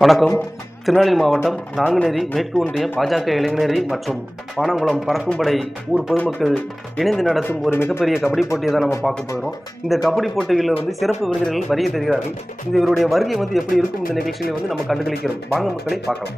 வணக்கம். திருநெல்வேலி மாவட்டம் நாங்குநேரி மேற்கு ஒன்றிய பாஜக இளைஞரி மற்றும் பானங்குளம் பறக்கும்படை ஊர் பொதுமக்கள் இணைந்து நடத்தும் ஒரு மிகப்பெரிய கபடி போட்டியை தான் நம்ம பார்க்க போகிறோம். இந்த கபடி போட்டிகளில் வந்து சிறப்பு விருந்தினர்கள் வரிய தருகிறார்கள். இந்த இவருடைய வருகை வந்து எப்படி இருக்கும்? இந்த நிகழ்ச்சிகளை வந்து நம்ம கண்டுகளிக்கிறோம். வாங்க மக்களை பார்க்கலாம்.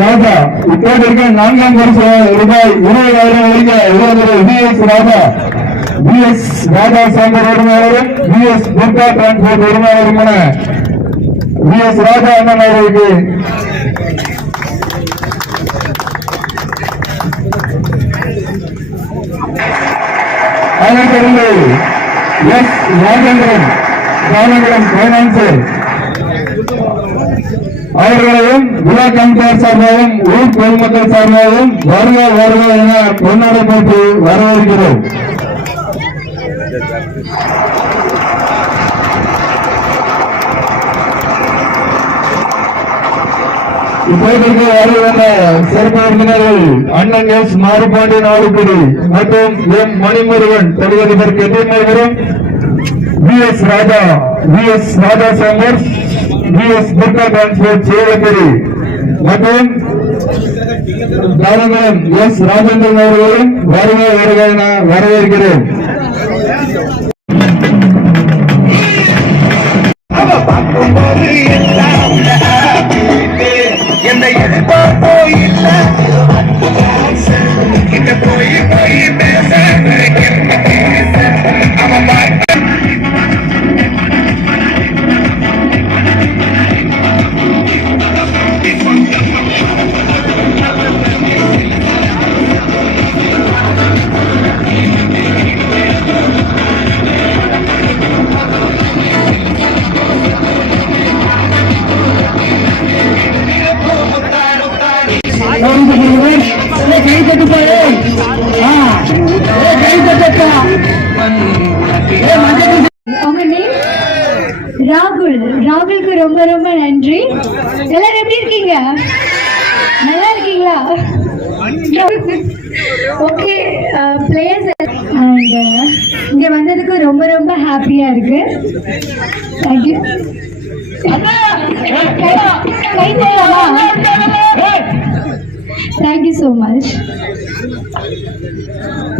விஎஸ் இப்போது இருக்க நான்காம் வருஷம் ரூபாய் இருபதாயிரம் வரைக்கும் இருபது VS Raja. V S Raja Shankar உரிமையாளரும் vs Durga transport உரிமையாளருமான விஎஸ் ராஜா அண்ணன் அவர்களுக்கு அதற்கிருந்து எஸ் ராஜேந்திரன் ராமேந்திரன் பைனான்சியல் அவர்களையும் உலக கமிட்டியார் சார்பாகவும் ஊர் பொதுமக்கள் சார்பாகவும் வருக வருக என கொண்டாடப்பட்டு வரவேற்கிறோம். இப்போதைக்கு வருகின்ற சிறப்பு விருந்தினர்கள் அண்ணன் எஸ் மாறுபாண்டி ஆளுக்குடி மற்றும் எம் மணிமுருகன் தொழிலதிபர் கெட்டிமேகரும் V S Raja V S Raja Shankar V S Durga transport Sevagiri மற்றும் தாரங்குளம் எஸ் ராஜேந்திரன் அவர்களும் வருக வருக என வரவேற்கிறேன். நல்லா ஓகே பிளேயர்ஸ் அண்ட் இங்க வந்ததுக்கு ரொம்ப ரொம்ப ஹாப்பியா இருக்கு. தேங்க்யூ கை தேங்க்யூ ஸோ மச்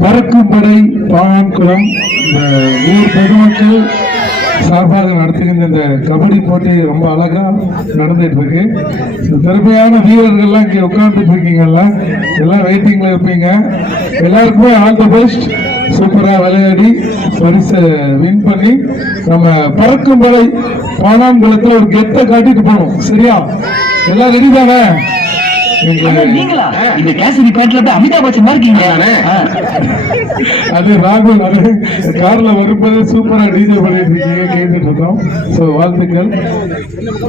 பறக்கும் படை பாவான்குளம் இந்த ஊர் பொதுமக்கள் சார்பாக நடத்துகின்ற இந்த கபடி போட்டி ரொம்ப அழகா நடந்துட்டு இருக்கு திறமையான வீரர்கள்லாம் இங்கே உட்கார்ந்துட்டு இருக்கீங்கல்ல எல்லாம் ரைட்டிங்ல இருப்பீங்க. எல்லாருக்குமே ஆல் தி பெஸ்ட் சூப்பரா விளையாடி பரிசை வின் பண்ணி நம்ம பறக்கும் படை பானாங்குளத்துல ஒரு கெத்தை காட்டிட்டு போகணும். சரியா? எல்லாம் ரெடி தானே? நீங்களா இந்த கேசரி பேட்ல அமிதாப் பச்சன் இருக்கீங்க. அது ராகுல் அது கார்ல வரும்போது சூப்பரா டிஜே பண்ணிட்டு இருக்கீங்க கேட்டுட்டு இருக்கோம். சோ வாழ்த்துக்கள்.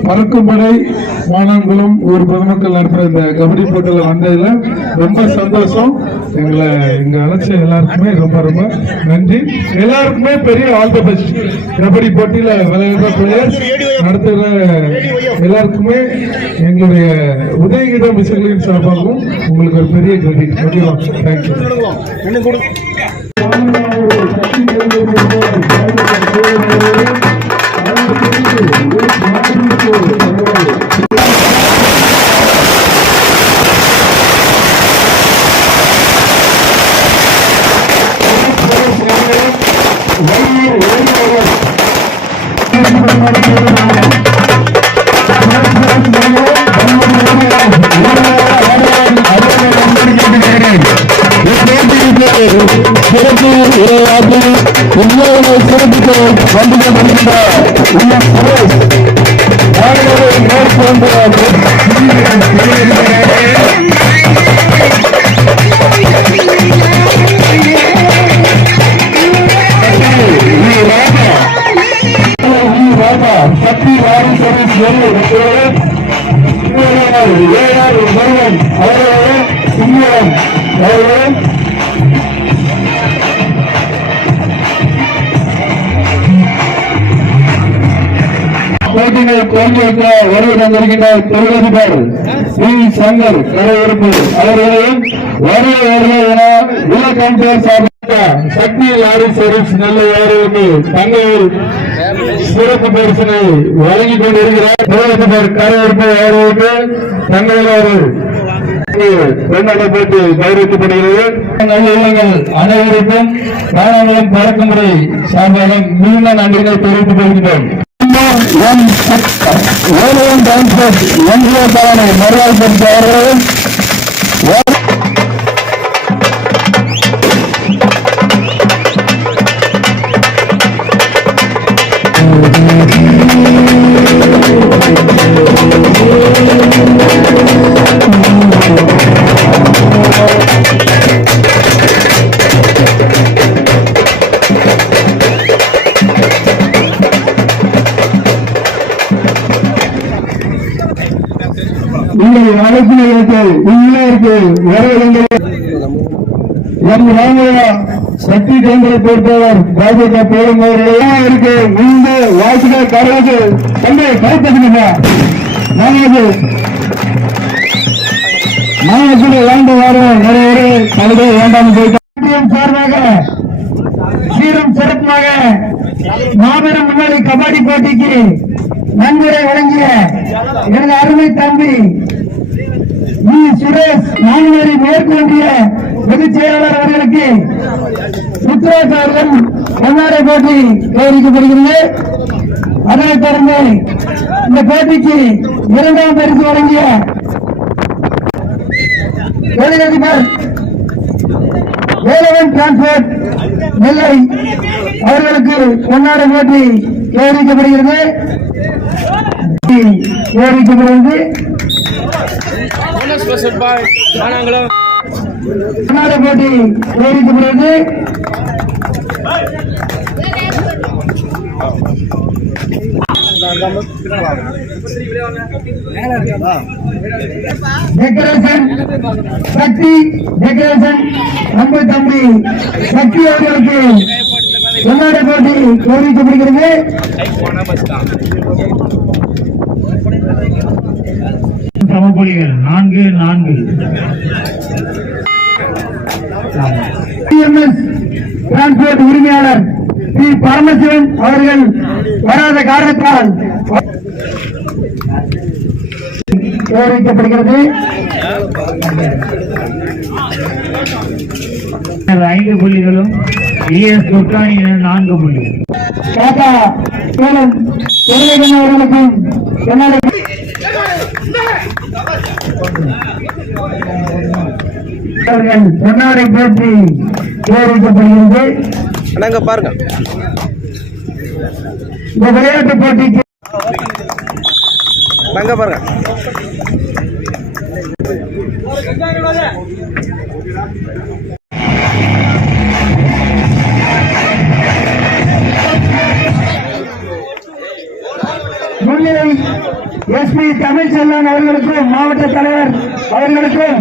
பறக்கும் படை மானாங்குளம் ஊர் பொதுமக்கள் நடத்துற இந்த கபடி போட்டியில வந்ததுல ரொம்ப சந்தோஷம். எங்களை இங்க அழைச்ச எல்லாருக்குமே ரொம்ப ரொம்ப நன்றி. எல்லாருக்குமே பெரிய ஆல் தி பெஸ்ட் கபடி போட்டியில விளையாடுற பிளேயர்ஸ் நடத்துகிற எல்லாருக்குமே எங்களுடைய உதயகீதம் மிசர்களின் சார்பாகவும் உங்களுக்கு ஒரு பெரிய கிரெடிட். ஓகேவா தேங்க்யூ உரையாற்றி உண்மையான சிறப்புக்கு வந்து கொண்டிருக்கின்ற உள்ள சுரேஷ் மாணவரை மேற்கொண்டு சக்தி வாரி சர்வீஸ் ஏழாறு முருகன் அவர்களே சிங்களம் போட்டிகளை துவங்கி வைக்க வருகை தந்திருக்கின்ற தொழிலதிபர் வி. சங்கர் கரையிருப்பு அவர்களையும் வருக வருக என விளக்கம்பேர் சார்பாக சக்தி லாரி சர்வீஸ் நல்ல அவர்களுக்கு தங்கள் சிறப்பு பரிசனை வழங்கிக் கொண்டிருக்கிறார். தொழிலதிபர் கரையிருப்பு அவர்களுக்கு தங்கள் ஒரு போட்டு கௌரவிக்கப்படுகிறது நல்ல உள்ளங்கள் அனைவருக்கும் காரணங்களும் பறக்கும் முறை சார்பாக மிகுந்த நன்றிகளை தெரிவித்துக் கொள்கின்றோம். ஓலையம் டிரான்ஸ்போர்ட் ஒன்றிய தலைமை மறுவாழ்படுத்த அவர்களும் அழைப்பில் இருக்கிறது ஏற்று உள்ளே இருக்கு. வரவேண்டிய எம் ராமையா சக்தி கேந்திர பொறுத்தவர் பாஜக பேரும் அவர்களெல்லாம் இருக்கு. இந்த வாசிக்க கரவுக்கு தந்தை கைத்தட்டுங்க நாங்கள் மாநிலத்தில் வாழ்ந்து வாரம் நிறைய பேர் வேண்டாம் போயிட்டு சார்பாக சீரும் சிறப்புமாக மாபெரும் முன்னாடி கபடி போட்டிக்கு நன்முறை வழங்கிய எனது அருமை தம்பி சுரேஷ் மேற்கொண்டிய பொதுச் செயலாளர் அவர்களுக்கு முத்துராஜ் அவர்கள் பொன்னாடை போட்டி கௌரவிக்கப்படுகிறது. அதனைத் தொடர்ந்து இந்த போட்டிக்கு இரண்டாம் பரிசு வழங்கிய தொழிலதிபர் வேலவன் டிரான்ஸ்போர்ட் நெல்லை அவர்களுக்கு பொன்னாடை போட்டி கௌரவிக்கப்படுகிறது. கௌரவிக்கப்படுகிறது. பொன்னாடை போட்டி கௌரவிக்கப்படுகிறது டெக்கரேஷன் சக்தி டெக்கரேஷன் நம்ம தம்பி சக்தி அவர்களுக்கு பொன்னாடை போட்டி கௌரவிக்கப்படுகிறது சமப்புலிகள் நான்கு. நான்கு டிரான்ஸ்போர்ட் உரிமையாளர் பி. பரமசிவன் அவர்கள் வராத காரணத்தால் தெரிவிக்கப்படுகிறது ஐந்து புள்ளிகளும் இஎஸ் துர்காணியினர் நான்கு புள்ளிகள் அவர்களுக்கும் என்னோட அவர்கள் பொன்னாடை போற்றி தெரிவிக்கப்படுகிறது அண்ணாங்க பாருங்க. இந்த விளையாட்டு போட்டிக்கு அங்க பாருங்க. எஸ்பி தமிழ்ச்செல்வன் அவர்களுக்கும் மாவட்ட தலைவர் அவர்களுக்கும்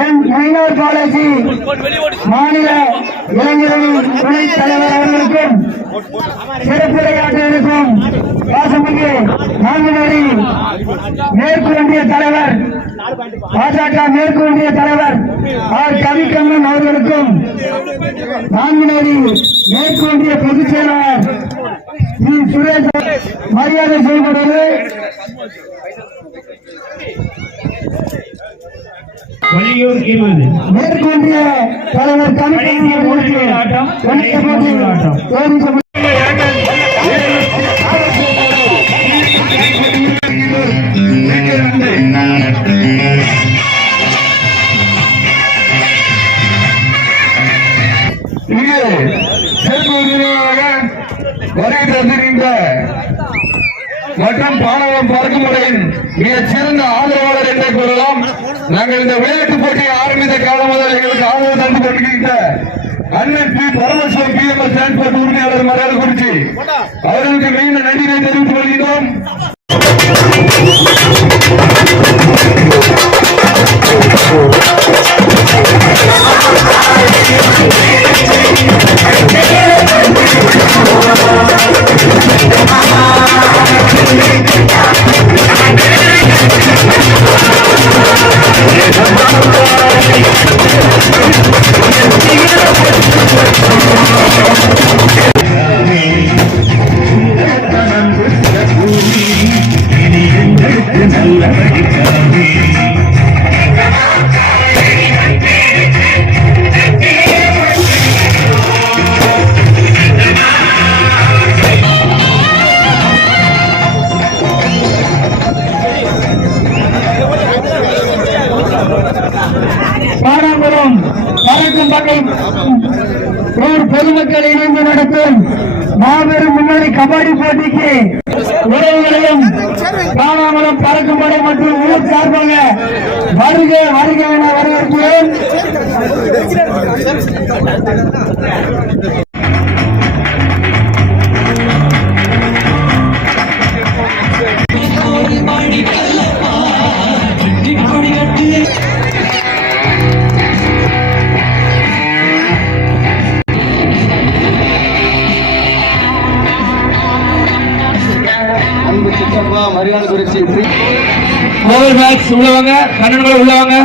என் மைனார் காலேஜி மாநில இளைஞரணி துணைத் தலைவர் அவர்களுக்கும் சிறப்பு விளையாட்டுகளுக்கும் வாசமிகு நான்குநேரி மேற்கு ஒன்றிய தலைவர் பாஜக மேற்கு ஒன்றிய தலைவர் ஆர் கவிக்கண்ணன் அவர்களுக்கும் நான்குநேரி மேற்கு ஒன்றிய பொதுச் செயலாளர் சுரேஷ் மரியாதை செய்யப்படுவது வலியூர் இருபது மேற்கு ஒன்றிய தலைவர் கவிக்கண்ணன் அவர்களுக்கு வணக்கம் மற்றும் பானவம் பறக்கும் மிகச் சிறந்த ஆதரவாளர் என்றே கூறலாம். நாங்கள் இந்த விளையாட்டுப் போட்டியை ஆரம்பித்த காலம் முதல் எங்களுக்கு ஆதரவு தந்து கொண்டிருக்கின்ற அண்ணன் P. Parameswaran P. M. S. Transport உரிமையாளர் மரியாதை குறிச்சி அவர்களுக்கு மீண்டும் நன்றியை தெரிவித்துக் கொள்கிறோம் மாபெரும் கபடி போட்டிக்கு உறவுகளையும் காணாமலும் பறக்கும் படை மற்றும் ஊர் சார்பாக வருக வருக என வரவேற்கிறேன். ஓவர் உள்ளவங்க கண்ணன்களை உள்ளவங்க.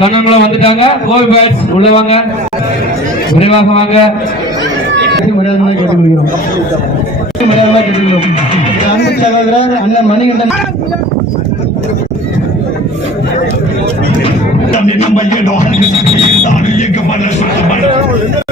கண்ணன்களை வந்துட்டாங்க. ஓவர் பேக்ஸ் உள்ளவங்க. விரைவாக வாங்க. அன்பு சகோதரர் அண்ணன் மணிகண்டன் தன்னை நம்ம ஏதோ அணுகு சக்தியில் தான் இயக்க மன